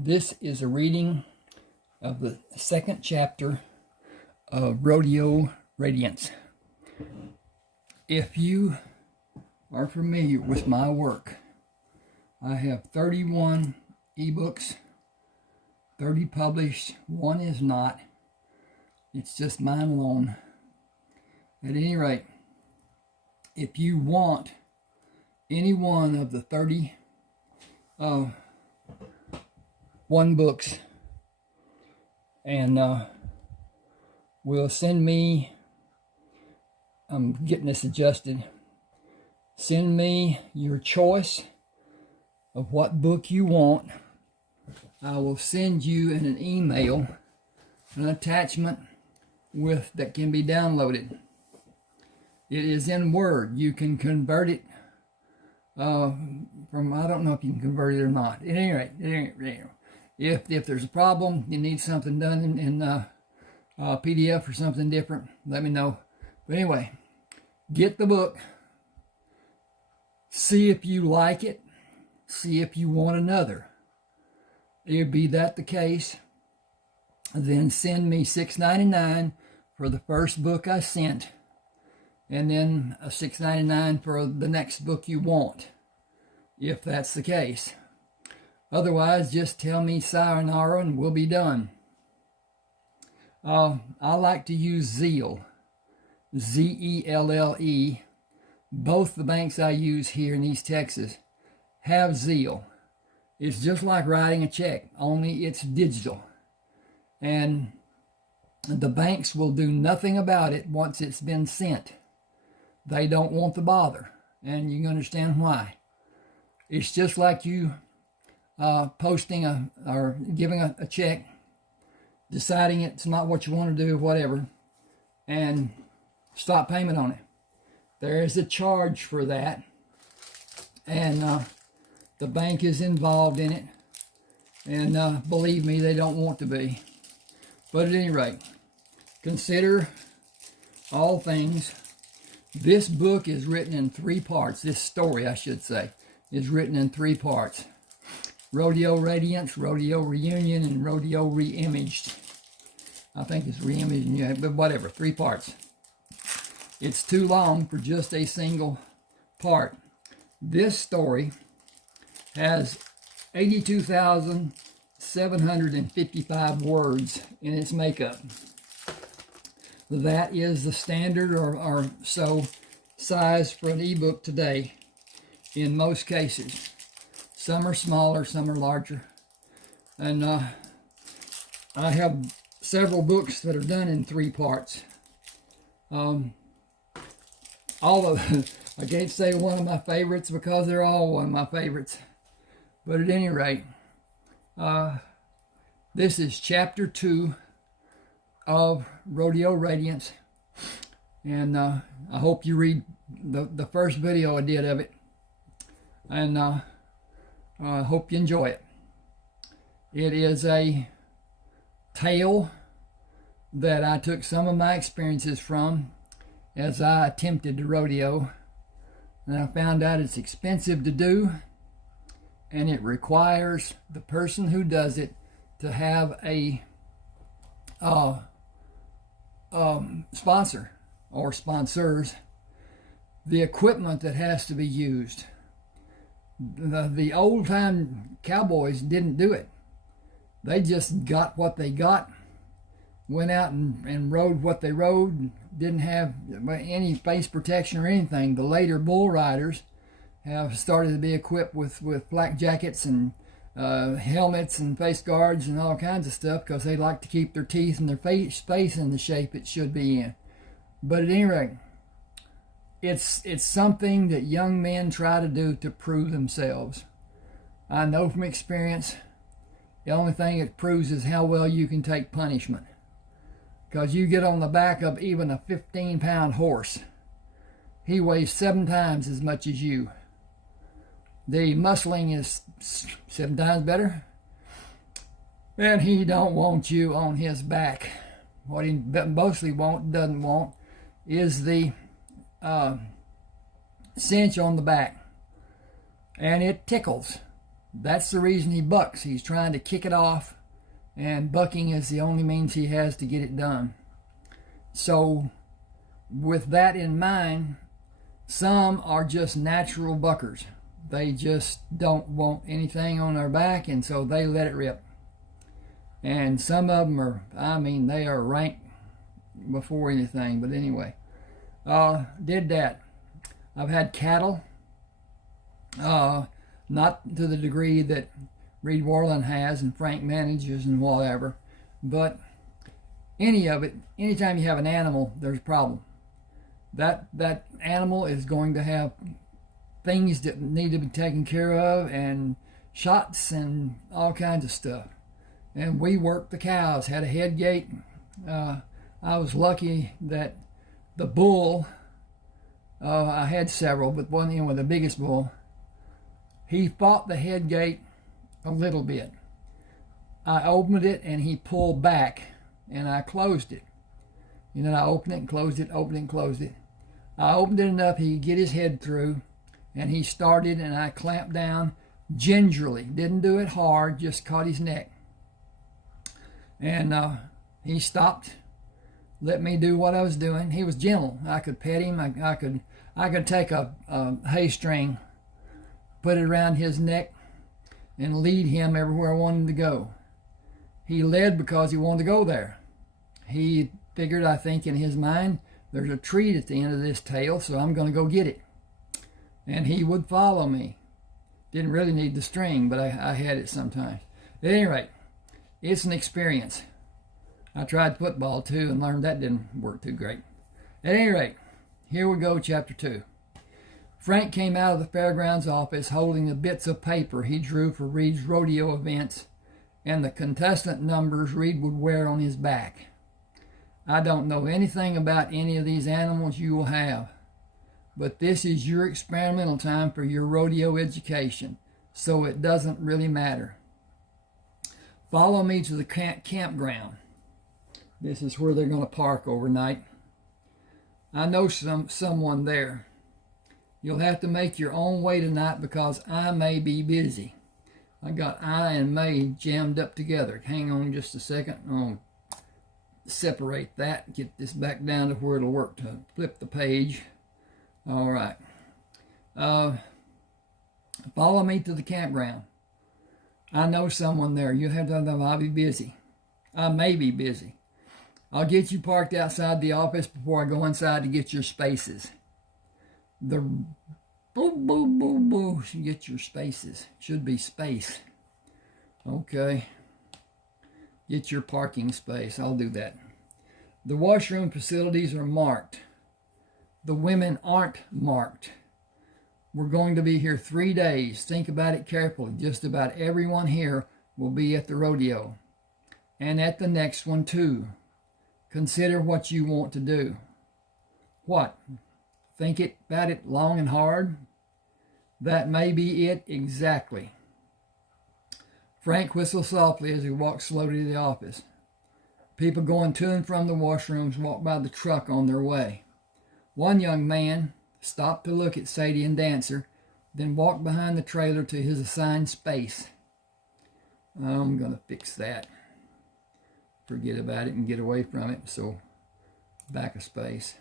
This is a reading of the second chapter of Rodeo, Radiance. If you are familiar with my work, I have 31 ebooks, 30 published, one is not. It's just mine alone. At any rate, if you want any one of the 31 books, and will send me, I'm getting this adjusted, send me your choice of what book you want. I will send you in an email an attachment that can be downloaded. It is in Word. You can convert it from, I don't know if you can convert it or not. At any rate, if there's a problem, you need something done in PDF or something different, let me know. But anyway, get the book, see if you like it, see if you want another. If be that the case, then send me $6.99 for the first book I sent, and then $6.99 for the next book you want, if that's the case. Otherwise, just tell me sayonara and we'll be done. I like to use Zelle, Z-E-L-L-E. Both the banks I use here in East Texas have Zelle. It's just like writing a check, only it's digital. And the banks will do nothing about it once it's been sent. They don't want the bother, and you can understand why. It's just like you posting or giving a check, deciding it's not what you want to do, whatever, and stop payment on it. There is a charge for that, and the bank is involved in it, and believe me, they don't want to be. But at any rate, consider all things. This book is written in 3 parts. This story, I should say, is written in 3 parts. Rodeo Radiance, Rodeo Reunion, and Rodeo Reimaged. I think it's Reimaged, yeah, but whatever, 3 parts. It's too long for just a single part. This story has 82,755 words in its makeup. That is the standard or so size for an ebook today in most cases. Some are smaller, some are larger. And I have several books that are done in 3 parts. All of I can't say one of my favorites because they're all one of my favorites. But at any rate, this is chapter 2 of Rodeo Radiance. And I hope you read the first video I did of it. And I hope you enjoy it. It is a tale that I took some of my experiences from as I attempted to rodeo. And I found out it's expensive to do, and it requires the person who does it to have a sponsor or sponsors. The equipment that has to be used. The old-time cowboys didn't do it. They just got what they got, went out and rode what they rode, didn't have any face protection or anything. The later bull riders have started to be equipped with flak jackets and helmets and face guards and all kinds of stuff because they like to keep their teeth and their face in the shape it should be in. But at any rate, it's something that young men try to do to prove themselves. I know from experience, the only thing it proves is how well you can take punishment. Because you get on the back of even a 15-pound horse, he weighs 7 times as much as you. The muscling is 7 times better, and he don't want you on his back. What he mostly doesn't want is the cinch on the back, and it tickles. That's the reason he bucks. He's trying to kick it off, and bucking is the only means he has to get it done. So with that in mind, some are just natural buckers. They just don't want anything on their back, and so they let it rip. And some of them are, they are ranked before anything. But anyway, did that. I've had cattle, not to the degree that Reed Worlan has and Frank manages and whatever, but any of it, anytime you have an animal, there's a problem. That animal is going to have things that need to be taken care of, and shots and all kinds of stuff. And we worked the cows, had a head gate. I was lucky that the bull, I had several, but one with the biggest bull, he fought the head gate a little bit. I opened it and he pulled back, and I closed it. And then I opened it and closed it, opened it and closed it. I opened it enough he could get his head through, and he started, and I clamped down gingerly. Didn't do it hard, just caught his neck. And he stopped, let me do what I was doing. He was gentle. I could pet him. I could take a hay string, put it around his neck, and lead him everywhere I wanted him to go. He led because he wanted to go there. He figured, I think, in his mind, there's a treat at the end of this tail, so I'm going to go get it. And he would follow me. Didn't really need the string, but I had it sometimes. At any rate, it's an experience. I tried football too and learned that didn't work too great. At any rate, here we go, chapter 2. Frank came out of the fairgrounds office holding the bits of paper he drew for Reed's rodeo events and the contestant numbers Reed would wear on his back. I don't know anything about any of these animals you will have, but this is your experimental time for your rodeo education, so it doesn't really matter. Follow me to the campground. This is where they're going to park overnight. I know someone there. You'll have to make your own way tonight because I may be busy. I got I and may jammed up together. Hang on just a second. I'll separate that. Get this back down to where it'll work to flip the page. All right. Follow me to the campground. I know someone there. You have to know I'll be busy. I may be busy. I'll get you parked outside the office before I go inside to get your spaces. The boo, boo, boo, boo. Get your spaces. Should be space. Okay. Get your parking space. I'll do that. The washroom facilities are marked. The women aren't marked. We're going to be here 3 days. Think about it carefully. Just about everyone here will be at the rodeo. And at the next one too. Consider what you want to do. What? Think about it long and hard? That may be it exactly. Frank whistled softly as he walked slowly to the office. People going to and from the washrooms walked by the truck on their way. One young man stopped to look at Sadie and Dancer, then walked behind the trailer to his assigned space. I'm going to fix that. Forget about it and get away from it. So, back a space.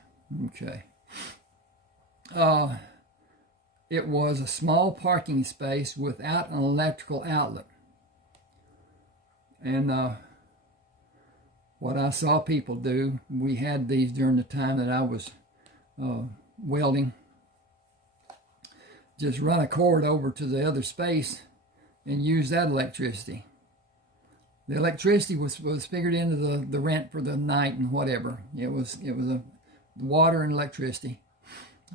Okay. It was a small parking space without an electrical outlet. And what I saw people do, we had these during the time that I was welding. Just run a cord over to the other space and use that electricity. The electricity was figured into the rent for the night and whatever. It was a water and electricity.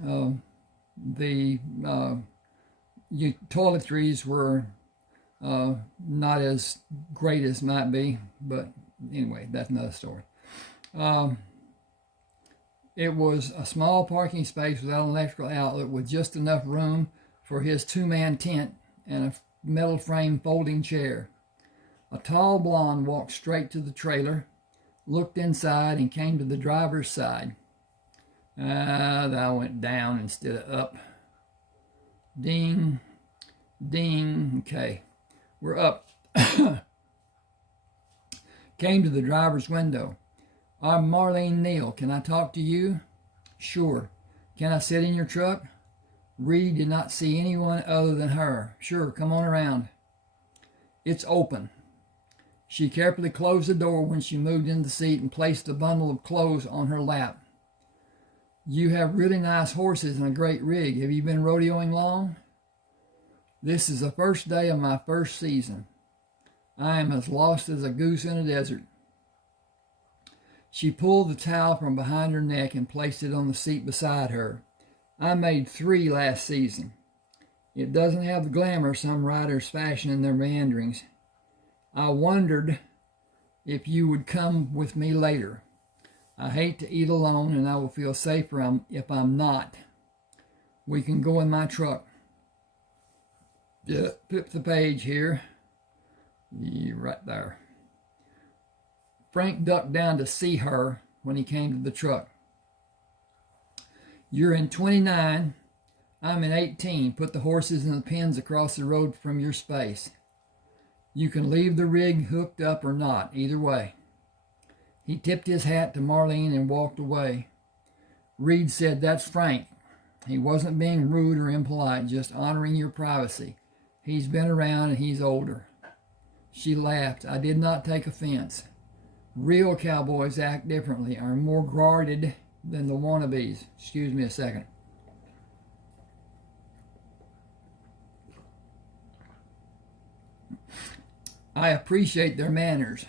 The toiletries were not as great as might be, but anyway, that's another story. It was a small parking space without an electrical outlet with just enough room for his two-man tent and a metal frame folding chair. A tall blonde walked straight to the trailer, looked inside, and came to the driver's side. That went down instead of up. Ding, ding, okay. were up. Came to the driver's window. I'm Marlene Neal. Can I talk to you? Sure. Can I sit in your truck? Reed did not see anyone other than her. Sure, come on around. It's open. She carefully closed the door when she moved into the seat and placed a bundle of clothes on her lap. You have really nice horses and a great rig. Have you been rodeoing long? This is the first day of my first season. I am as lost as a goose in a desert. She pulled the towel from behind her neck and placed it on the seat beside her. I made 3 last season. It doesn't have the glamour some riders fashion in their meanderings. I wondered if you would come with me later. I hate to eat alone, and I will feel safer if I'm not. We can go in my truck. Flip the page here. Right there. Frank ducked down to see her when he came to the truck. You're in 29. I'm in 18. Put the horses in the pens across the road from your space. You can leave the rig hooked up or not, either way. He tipped his hat to Marlene and walked away. Reed said, That's Frank. He wasn't being rude or impolite, just honoring your privacy. He's been around and he's older. She laughed. I did not take offense. Real cowboys act differently, are more guarded than the wannabes. Excuse me a second. I appreciate their manners.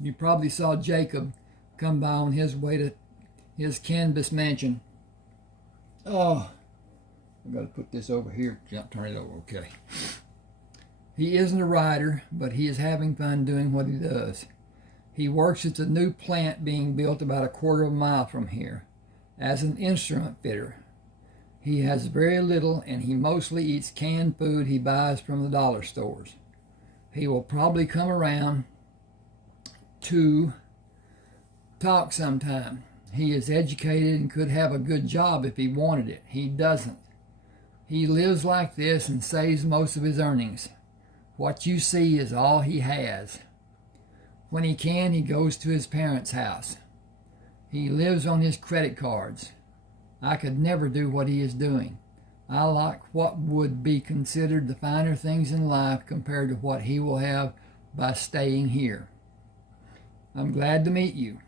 You probably saw Jacob come by on his way to his canvas mansion. Oh, I've got to put this over here. Turn it over. Okay. He isn't a rider, but he is having fun doing what he does. He works at the new plant being built about a quarter of a mile from here as an instrument fitter. He has very little, and he mostly eats canned food he buys from the dollar stores. He will probably come around to talk sometime. He is educated and could have a good job if he wanted it. He doesn't. He lives like this and saves most of his earnings. What you see is all he has. When he can, he goes to his parents' house. He lives on his credit cards. I could never do what he is doing. I like what would be considered the finer things in life compared to what he will have by staying here. I'm glad to meet you.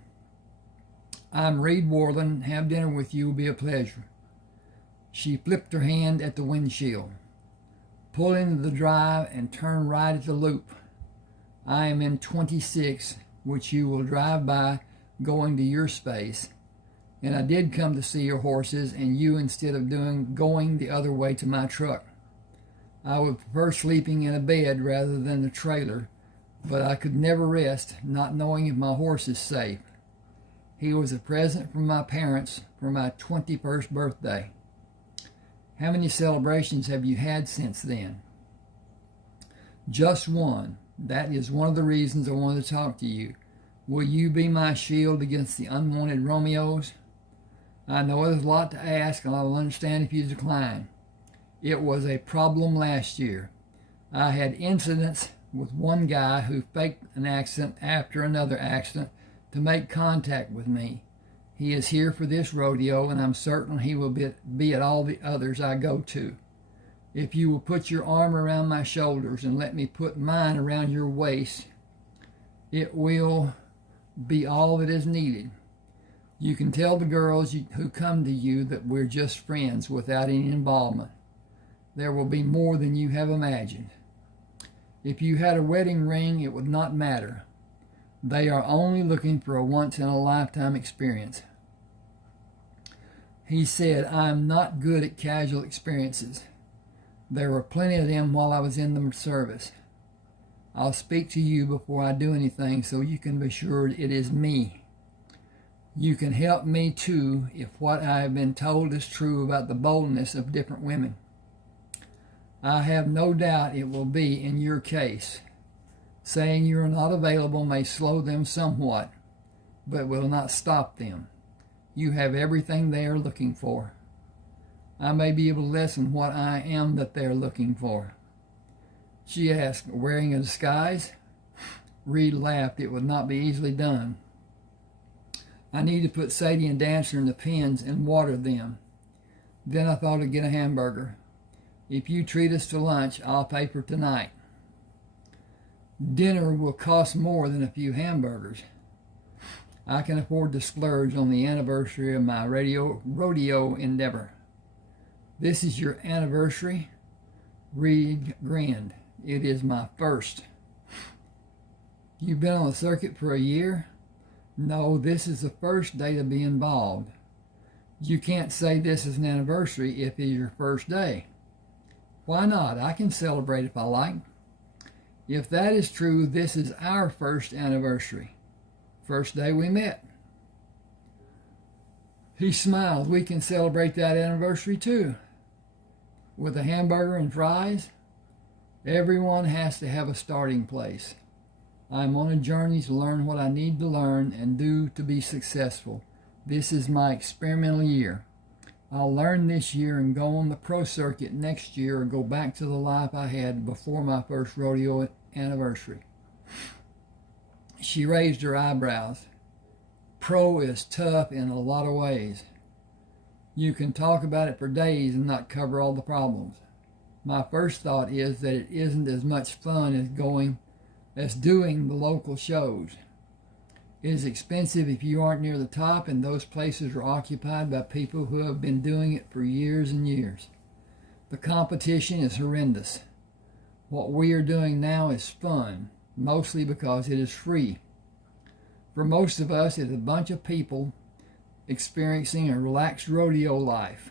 I'm Reed Worlan. Have dinner with you will be a pleasure. She flipped her hand at the windshield. Pull into the drive and turn right at the loop. I am in 26, which you will drive by going to your space. And I did come to see your horses and you instead of going the other way to my truck. I would prefer sleeping in a bed rather than the trailer, but I could never rest, not knowing if my horse is safe. He was a present from my parents for my 21st birthday. How many celebrations have you had since then? Just one. That is one of the reasons I wanted to talk to you. Will you be my shield against the unwanted Romeos? I know there's a lot to ask, and I will understand if you decline. It was a problem last year. I had incidents with one guy who faked an accident after another accident to make contact with me. He is here for this rodeo, and I'm certain he will be at all the others I go to. If you will put your arm around my shoulders and let me put mine around your waist, it will be all that is needed. You can tell the girls who come to you that we're just friends without any involvement. There will be more than you have imagined. If you had a wedding ring, it would not matter. They are only looking for a once-in-a-lifetime experience. He said, I'm not good at casual experiences. There were plenty of them while I was in the service. I'll speak to you before I do anything so you can be sure it is me. You can help me too if what I have been told is true about the boldness of different women. I have no doubt it will be in your case. Saying you are not available may slow them somewhat, but will not stop them. You have everything they are looking for. I may be able to lessen what I am that they are looking for. She asked, wearing a disguise? Reed laughed. It would not be easily done. I need to put Sadie and Dancer in the pens and water them. Then I thought I'd get a hamburger. If you treat us to lunch, I'll pay for tonight. Dinner will cost more than a few hamburgers. I can afford to splurge on the anniversary of my rodeo endeavor. This is your anniversary? Reed grinned. It is my first. You've been on the circuit for a year? No, this is the first day to be involved. You can't say this is an anniversary if it's your first day. Why not? I can celebrate if I like. If that is true, this is our first anniversary. First day we met. He smiled. We can celebrate that anniversary too. With a hamburger and fries? Everyone has to have a starting place. I'm on a journey to learn what I need to learn and do to be successful. This is my experimental year. I'll learn this year and go on the pro circuit next year or go back to the life I had before my first rodeo anniversary. She raised her eyebrows. Pro is tough in a lot of ways. You can talk about it for days and not cover all the problems. My first thought is that it isn't as much fun as doing the local shows. It is expensive if you aren't near the top, and those places are occupied by people who have been doing it for years and years. The competition is horrendous. What we are doing now is fun, mostly because it is free. For most of us, it's a bunch of people experiencing a relaxed rodeo life,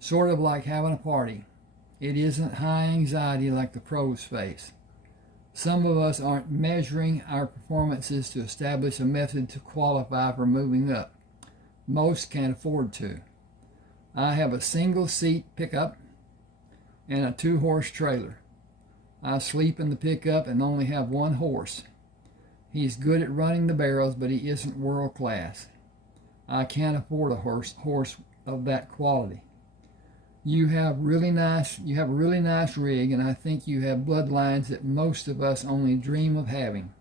sort of like having a party. It isn't high anxiety like the pros face. Some of us aren't measuring our performances to establish a method to qualify for moving up. Most can't afford to. I have a single seat pickup and a 2-horse trailer. I sleep in the pickup and only have one horse. He's good at running the barrels, but he isn't world class. I can't afford a horse of that quality. You have a really nice rig, and I think you have bloodlines that most of us only dream of having.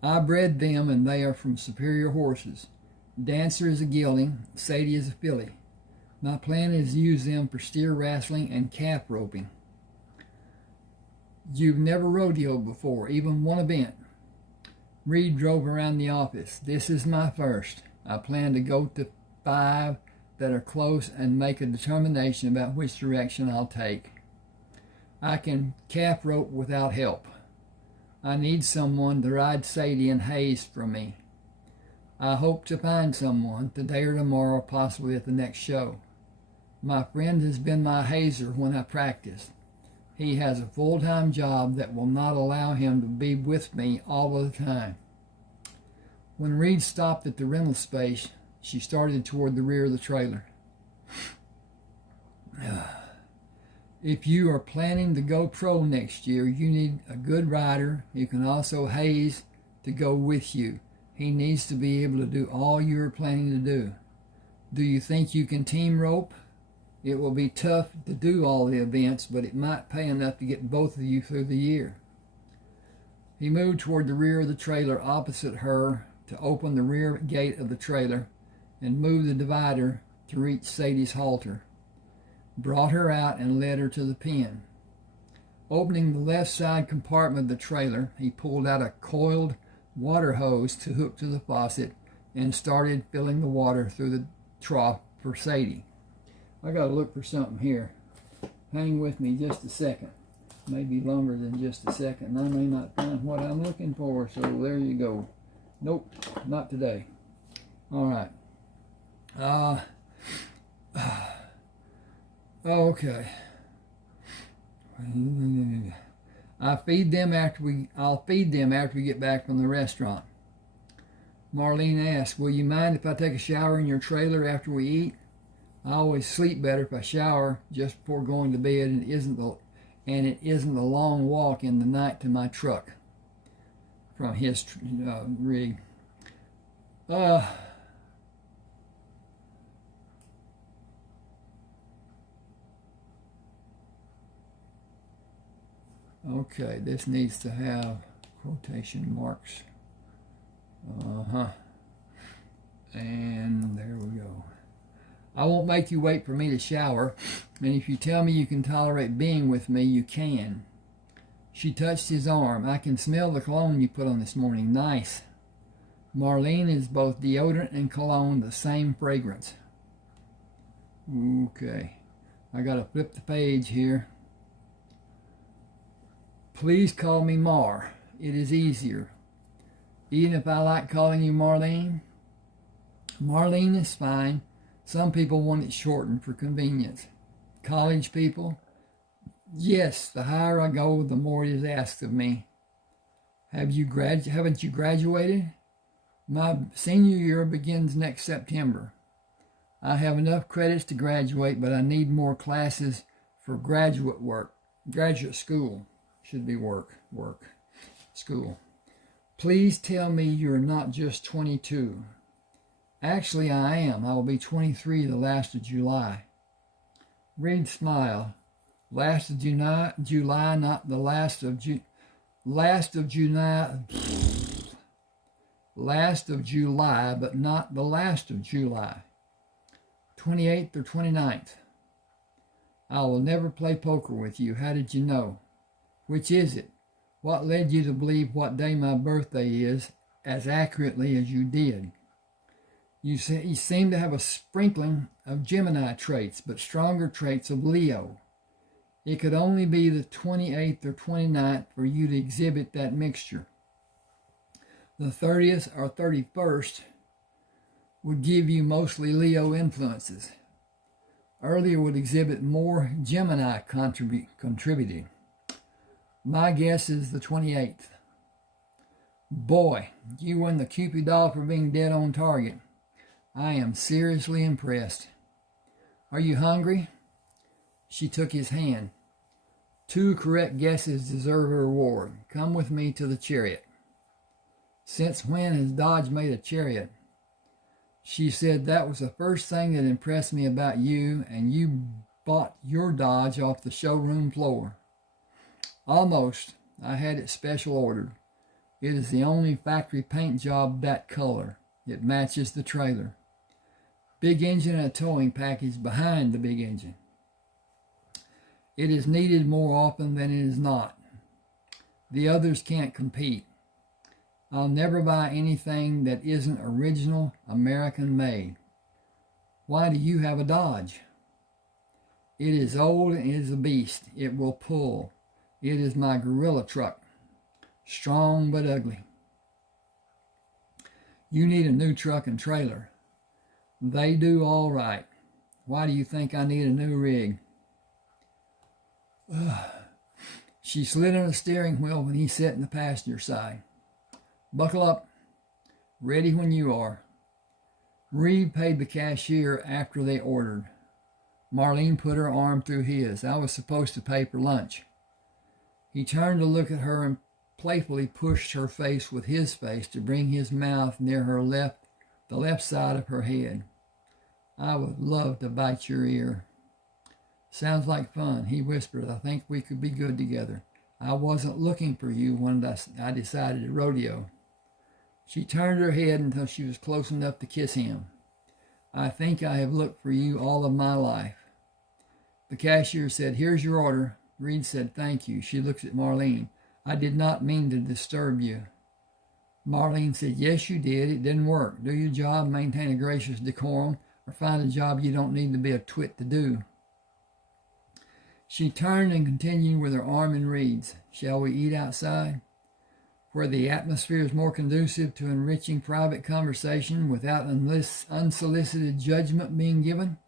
I bred them, and they are from superior horses. Dancer is a gelding, Sadie is a filly. My plan is to use them for steer wrestling and calf roping. You've never rodeoed before, even one event. Reed drove around the office. This is my first. I plan to go to 5 that are close and make a determination about which direction I'll take. I can calf rope without help. I need someone to ride Sadie and Hayes for me. I hope to find someone today or tomorrow, possibly at the next show. My friend has been my hazer when I practice. He has a full-time job that will not allow him to be with me all of the time. When Reed stopped at the rental space, she started toward the rear of the trailer. If you are planning to go pro next year, you need a good rider. You can also Hayes to go with you. He needs to be able to do all you're planning to do. Do you think you can team rope? It will be tough to do all the events, but it might pay enough to get both of you through the year. He moved toward the rear of the trailer opposite her to open the rear gate of the trailer and move the divider to reach Sadie's halter. Brought her out and led her to the pen. Opening the left side compartment of the trailer, he pulled out a coiled water hose to hook to the faucet and started filling the water through the trough for Sadie. I gotta look for something here. Hang with me just a second. Maybe longer than just a second. I may not find what I'm looking for, so there you go. Nope, not today. All right. Okay. I'll feed them after we get back from the restaurant. Marlene asked, will you mind if I take a shower in your trailer after we eat? I always sleep better if I shower just before going to bed, and it isn't a long walk in the night to my truck from his rig. Okay, this needs to have quotation marks. And there we go. I won't make you wait for me to shower, and if you tell me you can tolerate being with me, you can. She touched his arm. I can smell the cologne you put on this morning. Nice. Marlene is both deodorant and cologne, the same fragrance. Okay. I gotta flip the page here. Please call me Mar. It is easier. Even if I like calling you Marlene. Marlene is fine. Some people want it shortened for convenience. College people? Yes, the higher I go, the more it is asked of me. Haven't you graduated? My senior year begins next September. I have enough credits to graduate, but I need more classes for graduate work. Graduate school. Should be work. School. Please tell me you're not just 22. Actually, I am. I will be 23 the last of July. Reed smiled. Last of July, not the last of last of July. Last of July, but not the last of July. 28th or 29th. I will never play poker with you. How did you know? Which is it? What led you to believe what day my birthday is as accurately as you did? You seem to have a sprinkling of Gemini traits, but stronger traits of Leo. It could only be the 28th or 29th for you to exhibit that mixture. The 30th or 31st would give you mostly Leo influences. Earlier would exhibit more Gemini contributing. My guess is the 28th. Boy, you won the Cupid doll for being dead on target. I am seriously impressed. Are you hungry? She took his hand. 2 correct guesses deserve a reward. Come with me to the chariot. Since when has Dodge made a chariot? She said that was the first thing that impressed me about you, and you bought your Dodge off the showroom floor. Almost. I had it special ordered. It is the only factory paint job that color. It matches the trailer. Big engine and a towing package behind the big engine. It is needed more often than it is not. The others can't compete. I'll never buy anything that isn't original American made. Why do you have a Dodge? It is old and it is a beast. It will pull. It is my gorilla truck. Strong but ugly. You need a new truck and trailer. They do all right. Why do you think I need a new rig? She slid on the steering wheel when he sat in the passenger side. Buckle up. Ready when you are. Reed paid the cashier after they ordered. Marlene put her arm through his. I was supposed to pay for lunch. He turned to look at her and playfully pushed her face with his face to bring his mouth near the left side of her head. I would love to bite your ear. Sounds like fun, he whispered. I think we could be good together. I wasn't looking for you when I decided to rodeo. She turned her head until she was close enough to kiss him. I think I have looked for you all of my life. The cashier said, here's your order. Reed said, thank you. She looked at Marlene. I did not mean to disturb you. Marlene said, yes, you did. It didn't work. Do your job, maintain a gracious decorum, or find a job you don't need to be a twit to do. She turned and continued with her arm in Reed's. Shall we eat outside? Where the atmosphere is more conducive to enriching private conversation without unsolicited judgment being given?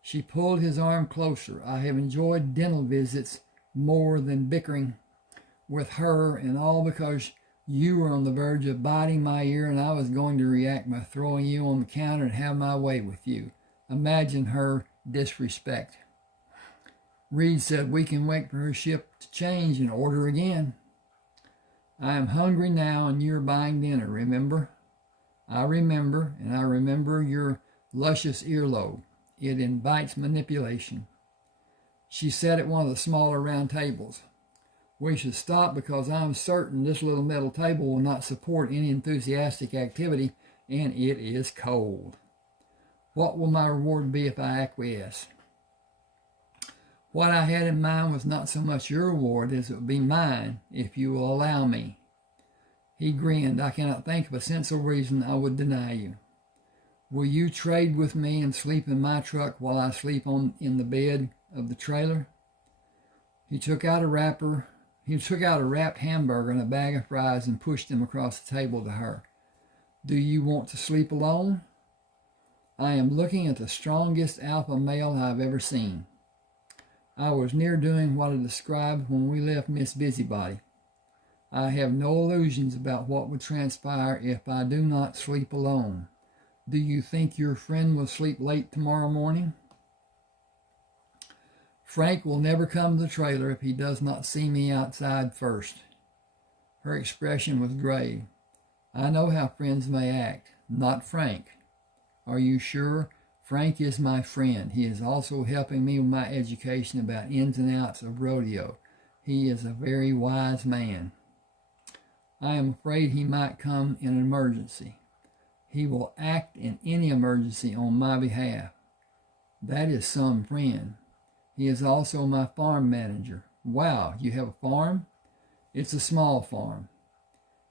She pulled his arm closer. I have enjoyed dental visits more than bickering with her, and all because you were on the verge of biting my ear and I was going to react by throwing you on the counter and have my way with you. Imagine her disrespect. Reed said, we can wait for her ship to change and order again. I am hungry now and you're buying dinner, remember? I remember, and I remember your luscious earlobe. It invites manipulation. She sat at one of the smaller round tables. We should stop because I'm certain this little metal table will not support any enthusiastic activity, and it is cold. What will my reward be if I acquiesce? What I had in mind was not so much your reward as it would be mine if you will allow me. He grinned. I cannot think of a sensible reason I would deny you. Will you trade with me and sleep in my truck while I sleep in the bed of the trailer? He took out a wrapped hamburger and a bag of fries and pushed them across the table to her. Do you want to sleep alone? I am looking at the strongest alpha male I've ever seen. I was near doing what I described when we left Miss Busybody. I have no illusions about what would transpire if I do not sleep alone. Do you think your friend will sleep late tomorrow morning? Frank will never come to the trailer if he does not see me outside first. Her expression was grave. I know how friends may act. Not Frank. Are you sure? Frank is my friend. He is also helping me with my education about ins and outs of rodeo. He is a very wise man. I am afraid he might come in an emergency. He will act in any emergency on my behalf. That is some friend. He is also my farm manager. Wow, you have a farm? It's a small farm.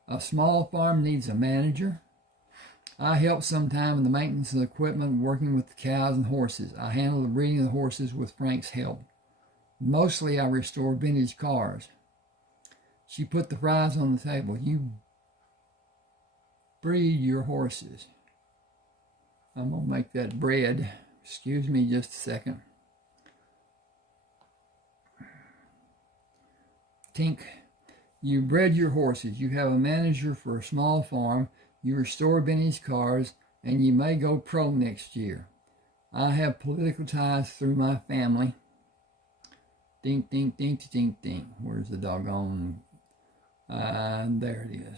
A small farm needs a manager. I help sometime in the maintenance of the equipment, working with the cows and horses. I handle the breeding of the horses with Frank's help. Mostly I restore vintage cars. She put the fries on the table. You breed your horses. I'm going to make that bread. Excuse me just a second. Tink, you bred your horses. You have a manager for a small farm. You restore vintage cars, and you may go pro next year. I have political ties through my family. Dink, dink, dink, dink, dink. Where's the doggone... there it is.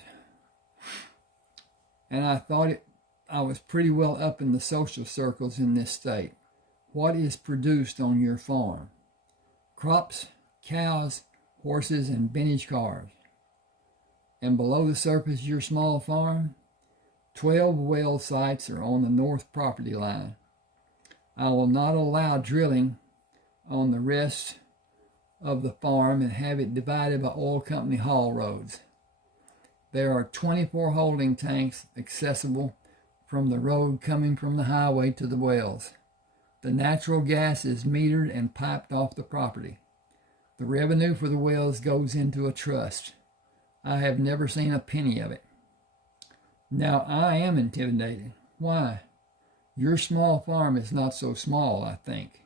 And I thought I was pretty well up in the social circles in this state. What is produced on your farm? Crops, cows, horses, and vintage cars. And below the surface, your small farm? 12 well sites are on the north property line. I will not allow drilling on the rest of the farm and have it divided by oil company haul roads. There are 24 holding tanks accessible from the road coming from the highway to the wells. The natural gas is metered and piped off the property. The revenue for the wells goes into a trust. I have never seen a penny of it. Now I am intimidated. Why? Your small farm is not so small, I think.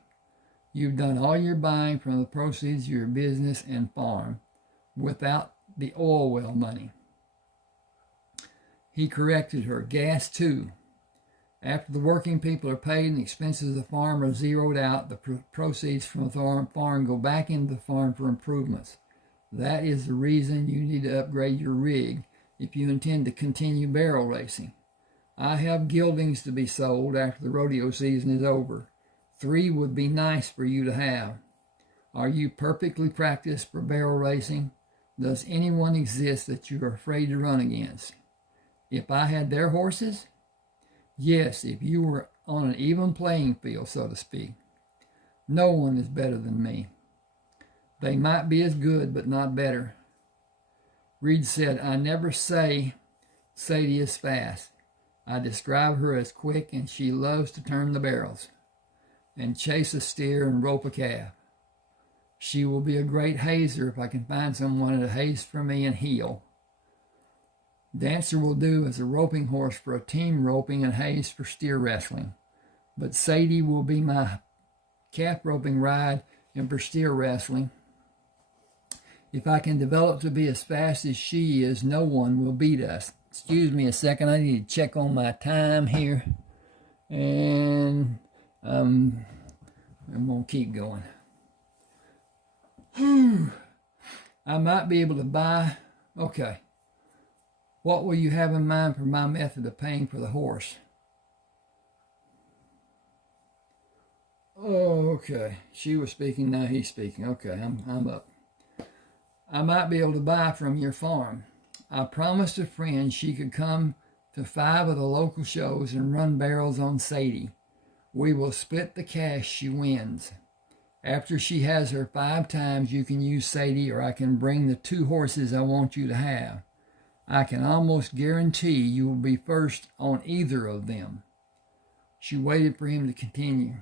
You've done all your buying from the proceeds of your business and farm without the oil well money. He corrected her. Gas too. After the working people are paid and the expenses of the farm are zeroed out, the proceeds from the farm go back into the farm for improvements. That is the reason you need to upgrade your rig if you intend to continue barrel racing. I have geldings to be sold after the rodeo season is over. 3 would be nice for you to have. Are you perfectly practiced for barrel racing? Does anyone exist that you are afraid to run against? If I had their horses? Yes, if you were on an even playing field, so to speak. No one is better than me. They might be as good, but not better. Reed said, I never say Sadie is fast. I describe her as quick, and she loves to turn the barrels and chase a steer and rope a calf. She will be a great hazer if I can find someone to haze for me and heel. Dancer will do as a roping horse for a team roping and haze for steer wrestling. But Sadie will be my calf roping ride and for steer wrestling. If I can develop to be as fast as she is, no one will beat us. Excuse me a second, I need to check on my time here. And I'm going to keep going. I might be able to buy... Okay. What will you have in mind for my method of paying for the horse? Oh, okay. She was speaking, now he's speaking. Okay, I'm up. I might be able to buy from your farm. I promised a friend she could come to 5 of the local shows and run barrels on Sadie. We will split the cash she wins. After she has her 5 times, you can use Sadie, or I can bring the 2 horses I want you to have. I can almost guarantee you will be first on either of them. She waited for him to continue.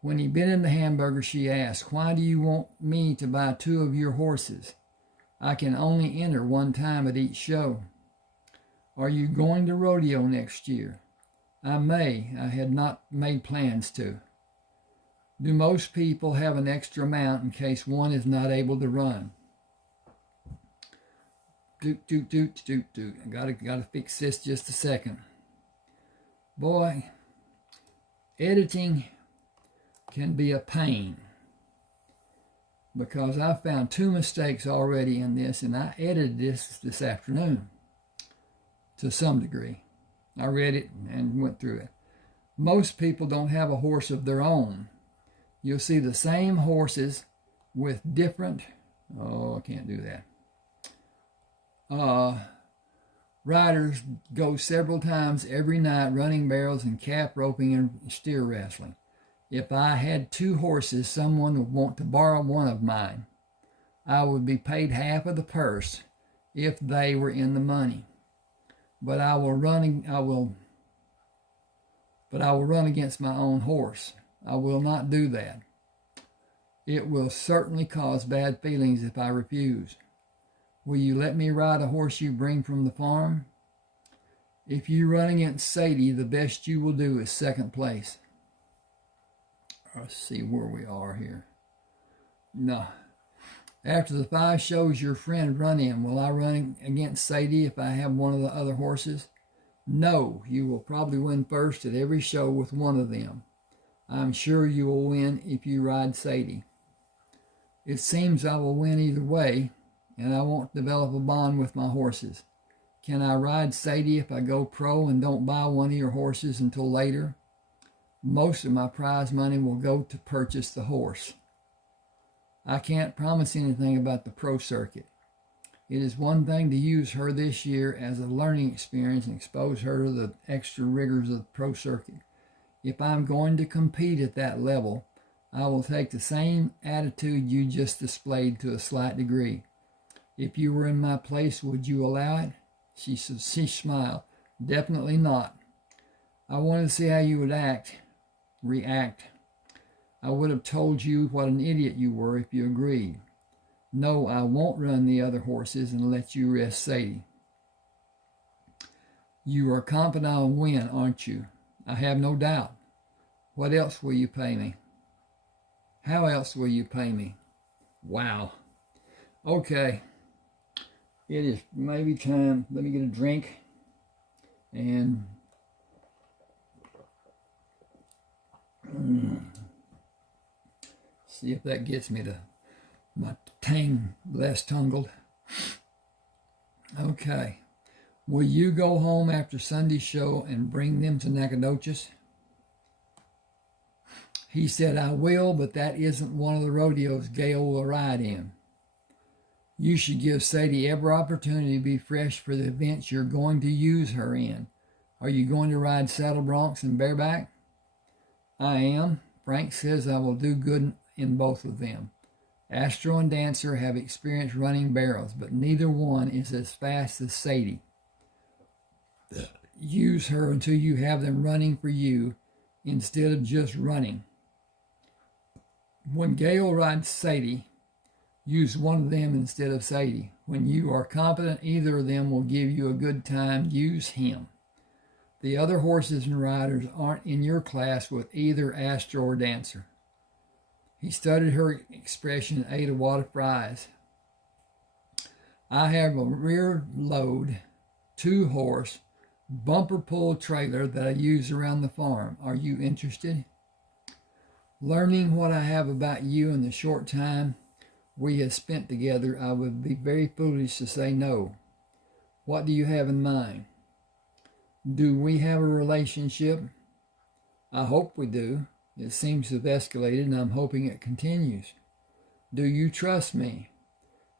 When he bit into the hamburger, she asked, why do you want me to buy 2 of your horses? I can only enter 1 time at each show. Are you going to rodeo next year? I may. I had not made plans to. Do most people have an extra mount in case one is not able to run? I gotta fix this just a second. Boy, editing can be a pain, because I found 2 mistakes already in this, and I edited this afternoon to some degree. I read it and went through it. Most people don't have a horse of their own. You'll see the same horses with different, I can't do that. Riders go several times every night running barrels and calf roping and steer wrestling. If I had 2 horses, someone would want to borrow one of mine. I would be paid half of the purse if they were in the money. But I will run against my own horse. I will not do that. It will certainly cause bad feelings if I refuse. Will you let me ride a horse you bring from the farm? If you run against Sadie, the best you will do is 2nd place. Let's see where we are here. No. After the 5 shows your friend run in, will I run against Sadie if I have one of the other horses? No, you will probably win first at every show with one of them. I'm sure you will win if you ride Sadie. It seems I will win either way, and I won't develop a bond with my horses. Can I ride Sadie if I go pro and don't buy one of your horses until later? Most of my prize money will go to purchase the horse. I can't promise anything about the pro circuit. It is one thing to use her this year as a learning experience and expose her to the extra rigors of the pro circuit. If I'm going to compete at that level, I will take the same attitude you just displayed to a slight degree. If you were in my place, would you allow it? She smiled. Definitely not. I wanted to see how you would react. I would have told you what an idiot you were if you agreed. No, I won't run the other horses and let you rest Sadie. You are confident I'll win, aren't you? I have no doubt. What else will you pay me? How else will you pay me? Wow. Okay. It is maybe time. Let me get a drink and see if that gets me to my tang less tungled. Okay. Will you go home after Sunday's show and bring them to Nacogdoches? He said, I will, but that isn't one of the rodeos Gail will ride in. You should give Sadie every opportunity to be fresh for the events you're going to use her in. Are you going to ride saddle broncs and bareback? I am. Frank says I will do good in both of them. Astro and Dancer have experience running barrels, but neither one is as fast as Sadie. Use her until you have them running for you instead of just running. When Gail rides Sadie, use one of them instead of Sadie. When you are confident either of them will give you a good time, use him. The other horses and riders aren't in your class with either Astro or Dancer. He studied her expression and ate a wad of fries. I have a rear load, 2-horse, bumper pull trailer that I use around the farm. Are you interested? Learning what I have about you in the short time we have spent together, I would be very foolish to say no. What do you have in mind? Do we have a relationship? I hope we do. It seems to have escalated, and I'm hoping it continues. Do you trust me?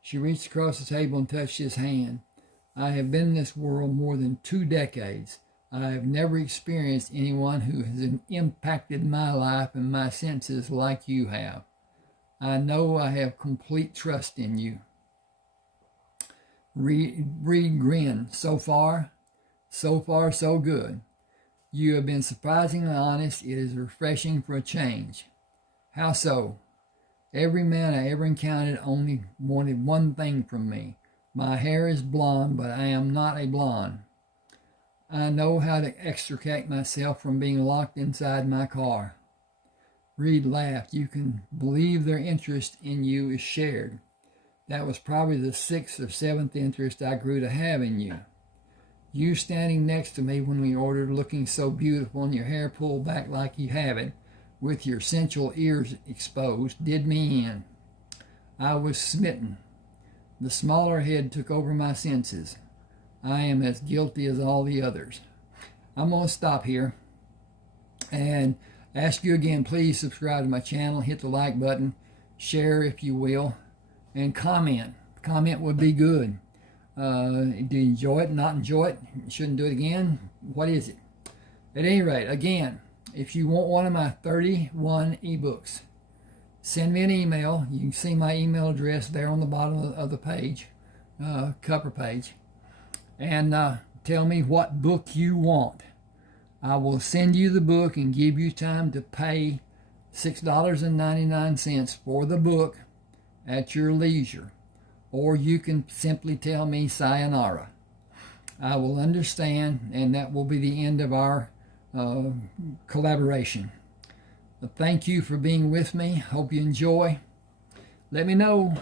She reached across the table and touched his hand. I have been in this world more than 2 decades. I have never experienced anyone who has impacted my life and my senses like you have. I know I have complete trust in you. Reed grinned. So far, so good. You have been surprisingly honest. It is refreshing for a change. How so? Every man I ever encountered only wanted one thing from me. My hair is blonde, but I am not a blonde. I know how to extricate myself from being locked inside my car. Reed laughed. You can believe their interest in you is shared. That was probably the 6th or 7th interest I grew to have in you. You standing next to me when we ordered, looking so beautiful and your hair pulled back like you have it, with your sensual ears exposed, did me in. I was smitten. The smaller head took over my senses. I am as guilty as all the others. I'm going to stop here and ask you again, please subscribe to my channel, hit the like button, share if you will, and comment. Comment would be good. Do you enjoy it, not enjoy it? Shouldn't do it again? What is it? At any rate, again, if you want one of my 31 ebooks, send me an email. You can see my email address there on the bottom of the page, cover page. And tell me what book you want. I will send you the book and give you time to pay $6.99 for the book at your leisure. Or you can simply tell me sayonara. I will understand, and that will be the end of our collaboration. Thank you for being with me. Hope you enjoy. Let me know